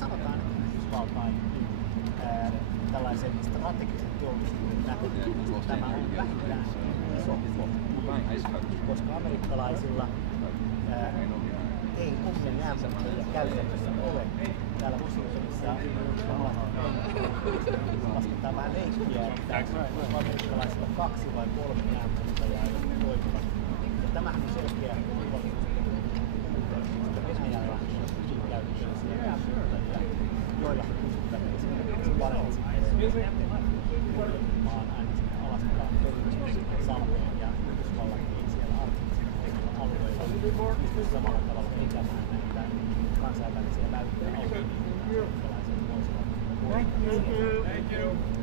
sanotaan, että Yhdysvaltain tällaisen strategisen teollisuuden näkökulmasta tämä on vähintään iso koska amerikkalaisilla ei omia jäämäröjä käytännössä ole. Täällä Washingtonissa lasketaan vähän leikkiä, että amerikkalaisilla 2 vai 3 jäämäröjää, jotka toimivat. Ja tämähän on selkeä Venäjällä käytöllisiä jäämäröjä, joilla he pystyvät esimerkiksi paremmin maan aina sinne Alaskaan salmeen ja Yhdysvallankin siellä arktisilla alueilla pystyy samalla tavalla pitämään näitä kansainvälisiä väyliä auki, jotkalaisen voisivat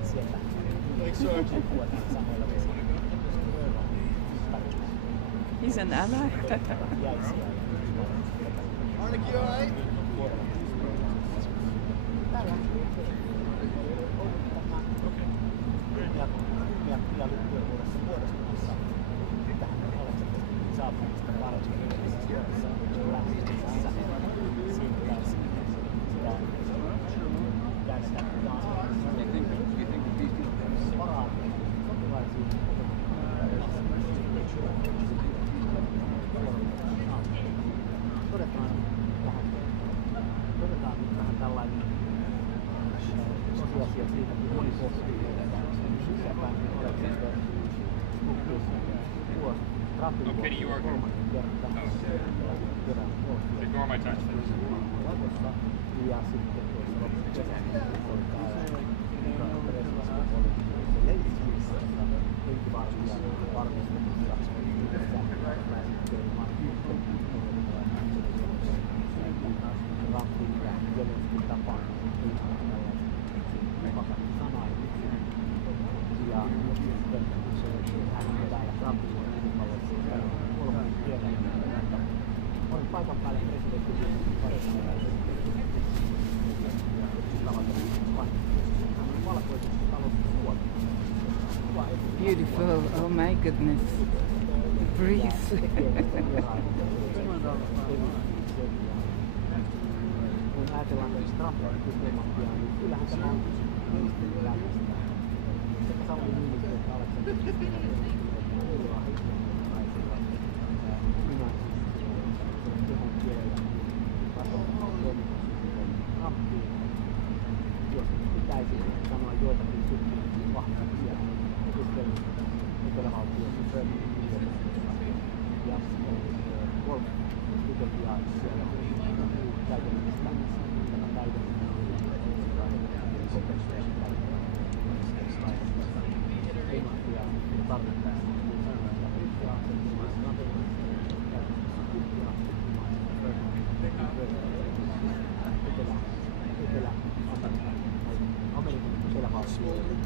sieltä kuotaan samoilla vesillä. Isän älä. Ainakin joo, ei? Työvuodessa muodostumassa tähän Aleksanterin saapumista Varsinkin Suomessa lähtisessä siinä taas sitä käännetään varaa sotilaisiin todetaan vähän tällainen tosiasia siitä, että moni pohtii Okay, New Yorker. Ignore my touch. Ja sitten paikan päälle presidentti Beautiful, oh my goodness. The breeze. Kun ajatellaan tästä strategiaa, niin kyllähän tämä on ministeri lähdöstä. Sekä Sauli Niinistö että Aleksanterin jos pitäisi sanoa joitakin suhteen vahvempia etelävaltioissa ja golf-strategiaissa käytännössä tämä täydellinen englantia tarvittaessa Amerikan etelävaltioissa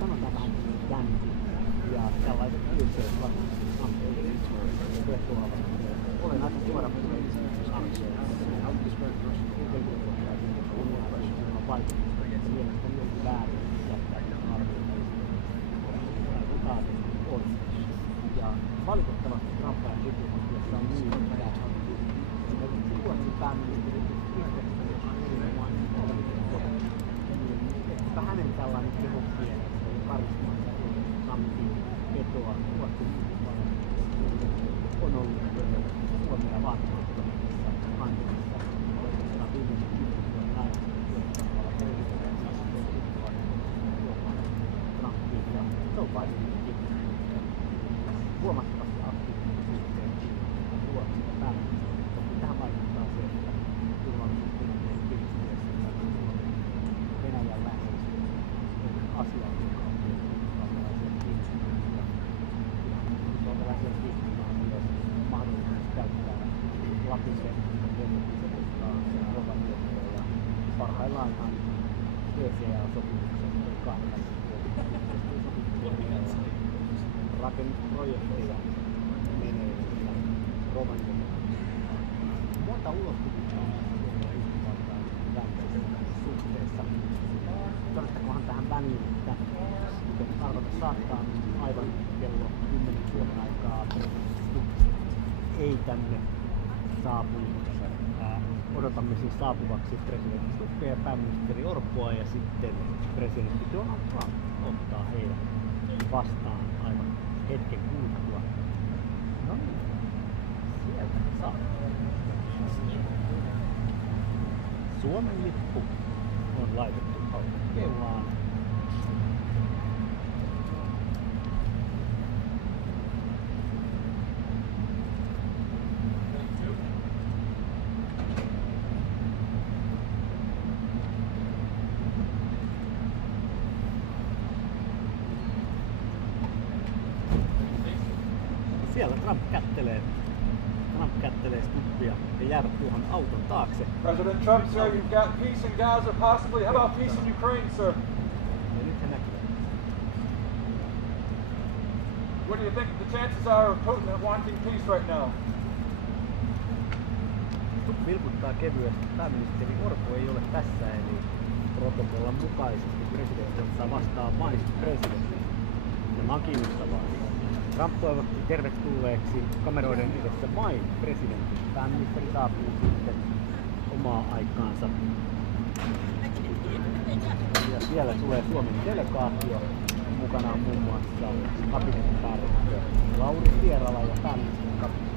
sanotaan vähän jänti ja tällaiset ylseet olen aika suora vaikutusta, että mielestäni on väärin jättää arvioita on. Ja valitettavasti Trumpajan diplomatiassa on niin, että esimerkiksi Ruotsin pääministeri että hänen tällainen kehokielessä ja karismansa Sammin vetoa Ruotsin on ollut Suomea vaatimattomissa hankelissa oikeastaan viimeisen 10 vuoden ajan, jotka ovat Trumpin ja Joe Bidenin huomattavasti aktiivisesti Ruotsista pääministeriä. Toki tähän vaikuttaa se, että turvallisuustilanteen kiristyessä Venäjän läheisyys asiaa, joka on tällaisia kiinnostuksia. Se on tällaisia kiinnostuksia myös mahdollisuus käyttää Lapisen rovaniemellä ja parhaillaanhan ECA-sopimuksen kahden rakennusprojekteja meneillään Rovaniemellä. Monta ulottuvuutta on Suomella Yhdysvaltain välttäisessä suhteessa. Todettakohan tähän väliin, että kuten arvata saattaa, niin aivan kello 10 Suomen aikaa ei tänne saapunut. Odotamme siis saapuvaksi presidentti Stubbia ja pääministeri Orpoa ja sitten presidentti Donald Trump ottaa heidät vastaan aivan hetken kuluttua. No niin, sieltä saa. Suomen lippu on laitettu keulaan. Siellä Trump kättelee Stubbia ja jäävät tuohon auton taakse. President Trump, sir, you've got peace in Gaza, possibly. How about peace in Ukraine, sir? Ja nyt he näkyvät. What do you think the chances are of Putin wanting peace right now? Stubb vilkuttaa kevyesti. Pääministeri Orpo ei ole tässä, eli protokollan mukaisesti presidentti ottaa vastaan vain presidentti. Tämä on kiinnostavaa. Trump toivotti tervetulleeksi kameroiden edessä vain presidentti. Pääministeri saapuu sitten omaa aikaansa. Ja siellä tulee Suomen delegaatio. Mukana on muun muassa kabinettipäällikkö Lauri Pierala ja pääministerin kabinetti.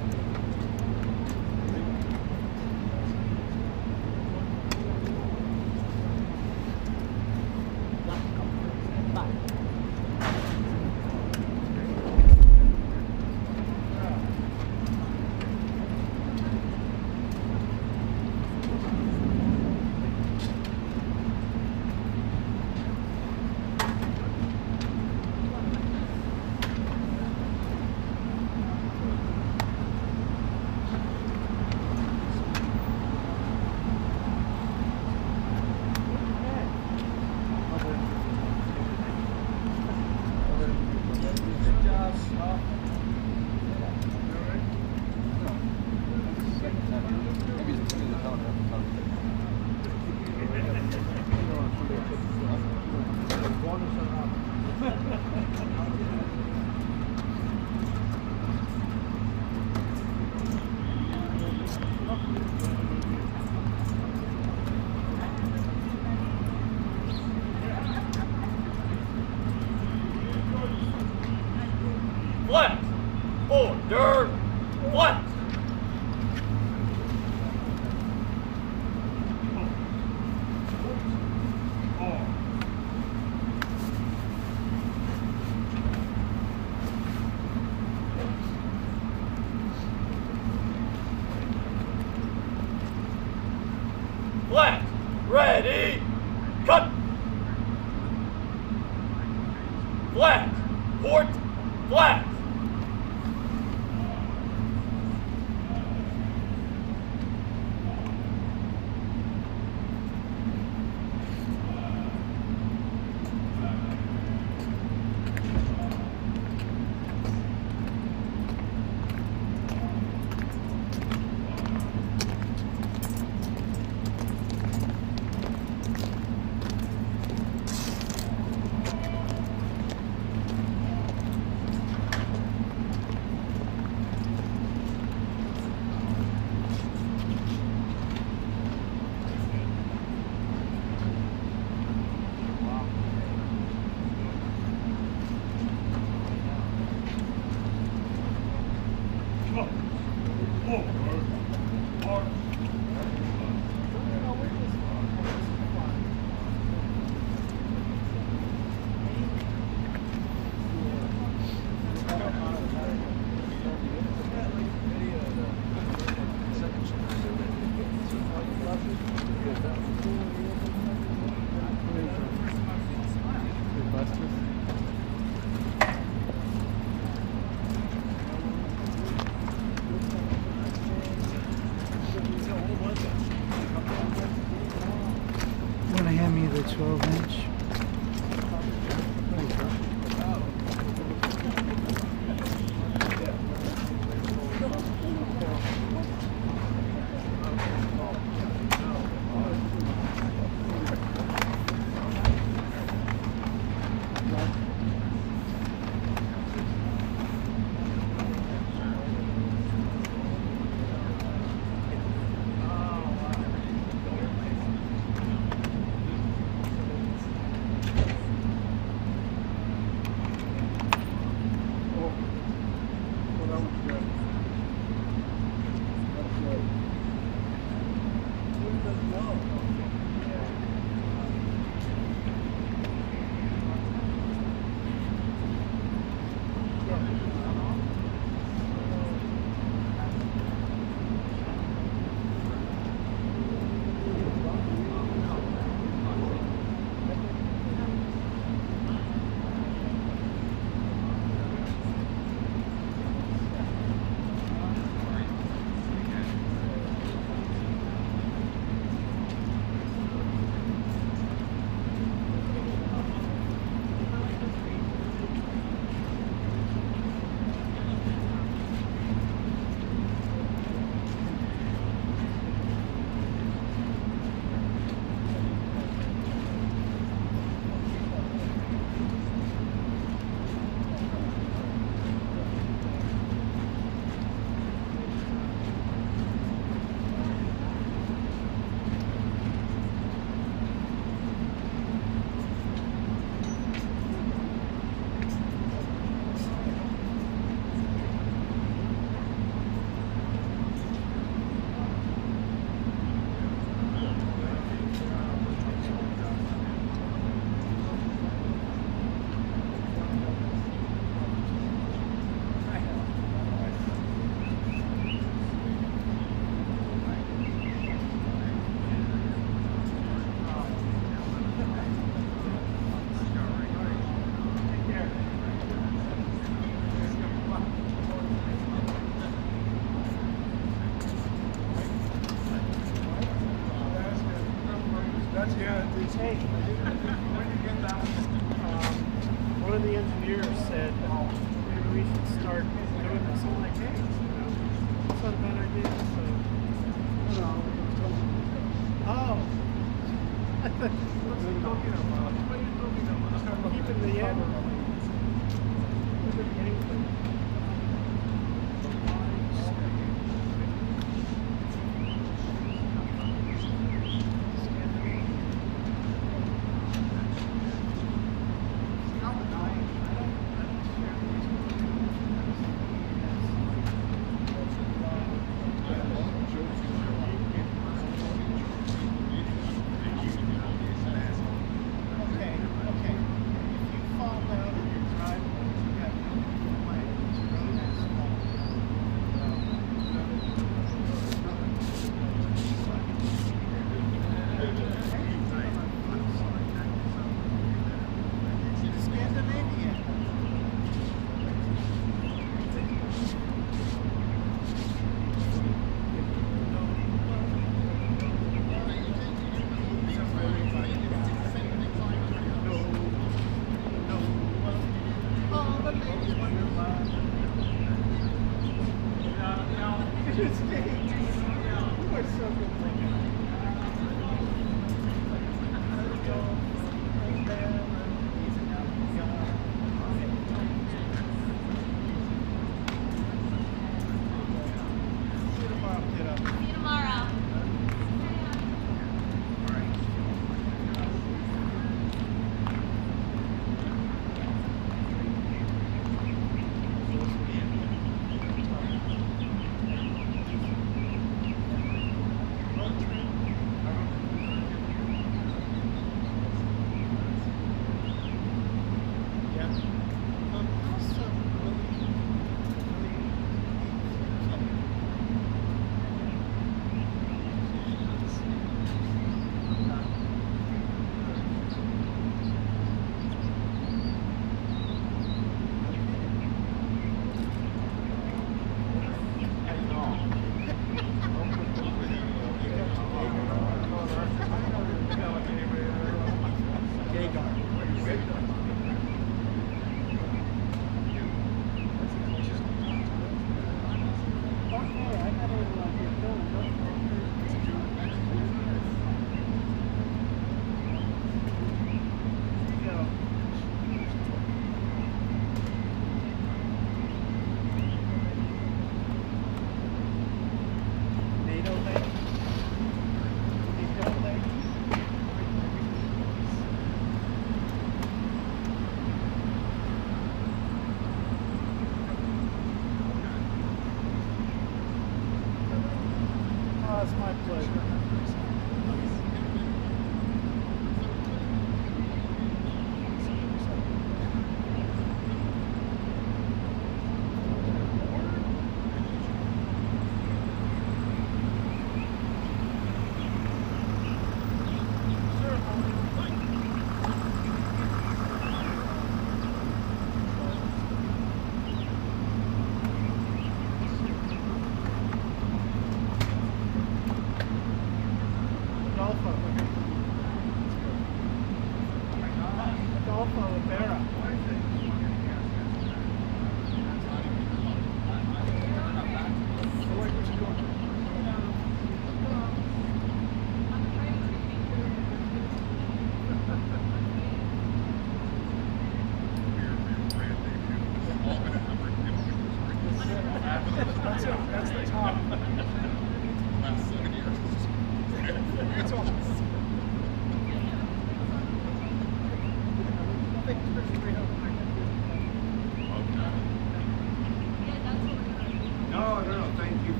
Flat! Order! Flat! Flat! Ready! Cut! Flat! Port! Flat! Hey, one of the engineers said maybe we should start doing this. I'm like, hey, that's not a bad idea. So, oh, what's he talking about? What are you talking about? Keeping the end.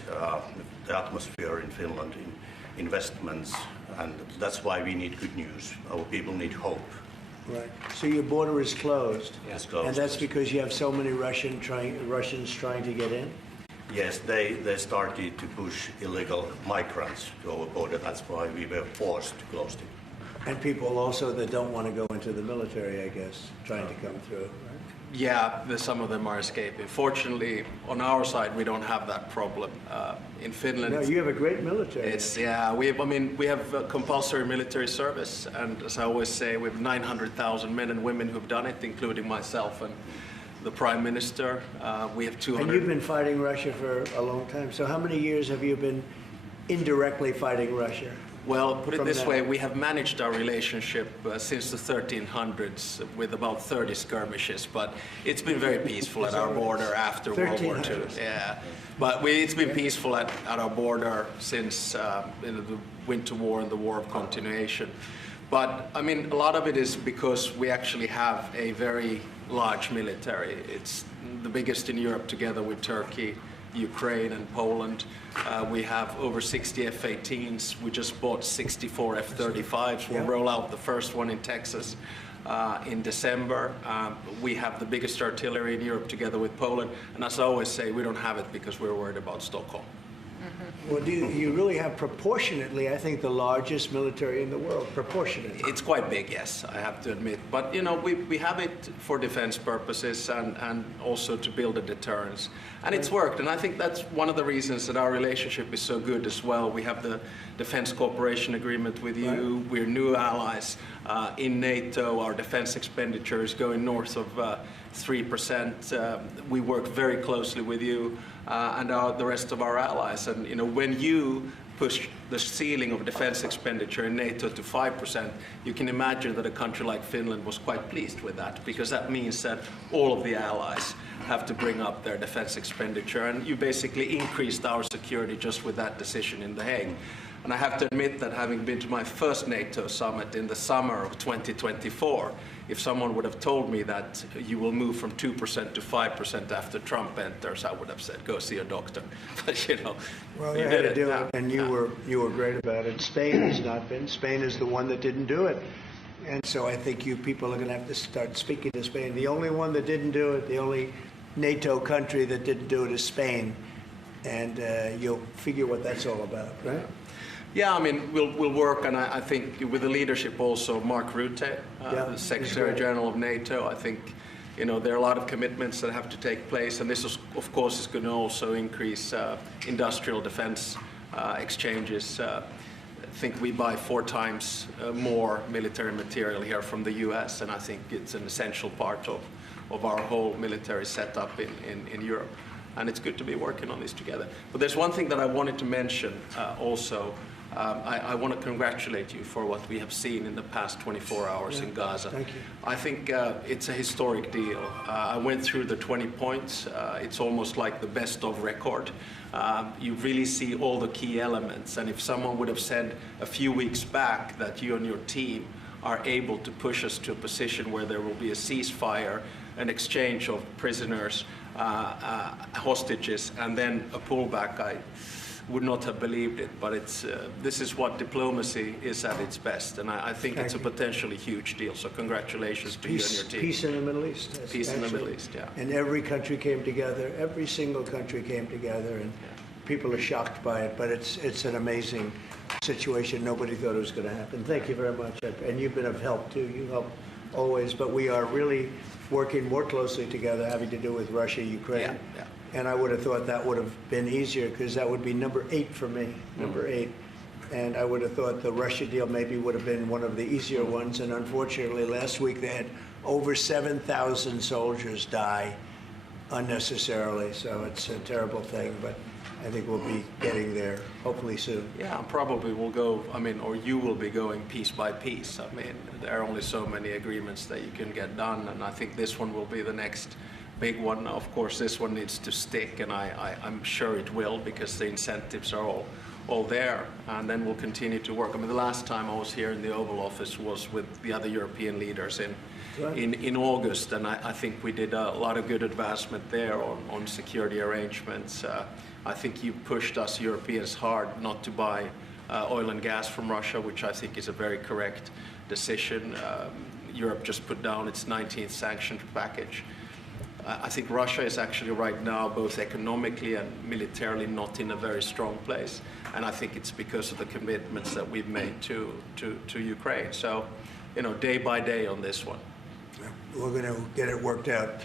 affect the atmosphere in Finland in investments, and that's why we need good news. Our people need hope. Right. So your border is closed. It's closed. And that's because you have so many Russians trying to get in? Yes, they started to push illegal migrants to our border. That's why we were forced to close it. And people also that don't want to go into the military, I guess, trying to come through, right? Yeah, some of them are escaping. Fortunately, on our side, we don't have that problem. In Finland, No, you have a great military. we have compulsory military service, and as I always say, we have 900,000 men and women who've done it, including myself and the Prime Minister. We have 200. And you've been fighting Russia for a long time. So how many years have you been indirectly fighting Russia? Well, put it From this that. way, we have managed our relationship since the 1300s with about 30 skirmishes, but it's been very peaceful at our border after World War II. 1300s. Yeah, but it's been peaceful at our border since the Winter War and the War of Continuation. But I mean, a lot of it is because we actually have a very large military. It's the biggest in Europe together with Turkey, Ukraine and Poland. We have over 60 F-18s. We just bought 64 F-35s. We'll roll out the first one in Texas in December. We have the biggest artillery in Europe together with Poland. And as I always say, we don't have it because we're worried about Stockholm. Well, you really have proportionately, I think, the largest military in the world, proportionately. It's quite big, yes, I have to admit. But, you know, we have it for defense purposes and also to build a deterrence. And it's worked, and I think that's one of the reasons that our relationship is so good as well. We have the Defense Cooperation Agreement with you. Right. We're new allies in NATO. Our defense expenditure is going north of 3%. We work very closely with you and the rest of our allies. And, you know, when you push the ceiling of defense expenditure in NATO to 5%, you can imagine that a country like Finland was quite pleased with that, because that means that all of the allies have to bring up their defense expenditure, and you basically increased our security just with that decision in The Hague. And I have to admit that having been to my first NATO summit in the summer of 2024, if someone would have told me that you will move from 2% to 5% after Trump enters, I would have said, go see a doctor. But, you know, well, you had to do it, and you were great about it. Spain has not been. Spain is the one that didn't do it. And so I think you people are going to have to start speaking to Spain. The only one that didn't do it, the only NATO country that didn't do it is Spain. And you'll figure what that's all about, right? Yeah, I mean, we'll work, and I think with the leadership also, Mark Rutte, the Secretary General of NATO, I think, you know, there are a lot of commitments that have to take place, and this, of course, is going to also increase industrial defense exchanges. I think we buy 4 times more military material here from the US, and I think it's an essential part of our whole military setup in Europe. And it's good to be working on this together. But there's one thing that I wanted to mention also. I want to congratulate you for what we have seen in the past 24 hours in Gaza. Thank you. I think it's a historic deal. I went through the 20 points. It's almost like the best of record. You really see all the key elements. And if someone would have said a few weeks back that you and your team are able to push us to a position where there will be a ceasefire, an exchange of prisoners, hostages, and then a pullback, I would not have believed it. But it's this is what diplomacy is at its best, and I think it's a potentially huge deal. So congratulations to you and your team. Peace in the Middle East. Peace in the Middle East, yeah. And every country came together. Every single country came together, and people are shocked by it. But it's an amazing situation. Nobody thought it was going to happen. Thank you very much, and you've been of help too. You help always, but we are really working more closely together, having to do with Russia, Ukraine. Yeah. And I would have thought that would have been easier, because that would be number 8 for me, number 8. And I would have thought the Russia deal maybe would have been one of the easier ones. And unfortunately, last week they had over 7,000 soldiers die unnecessarily. So it's a terrible thing, but I think we'll be getting there hopefully soon. Yeah, probably we'll go, I mean, or you will be going piece by piece. I mean, there are only so many agreements that you can get done, and I think this one will be the next big one. Of course, this one needs to stick, and I'm sure it will, because the incentives are all there, and then we'll continue to work. I mean, the last time I was here in the Oval Office was with the other European leaders in August, and I think we did a lot of good advancement there on security arrangements. I think you pushed us Europeans hard not to buy oil and gas from Russia, which I think is a very correct decision. Europe just put down its 19th sanctions package. I think Russia is actually right now, both economically and militarily, not in a very strong place. And I think it's because of the commitments that we've made to Ukraine. So, you know, day by day on this one. We're going to get it worked out.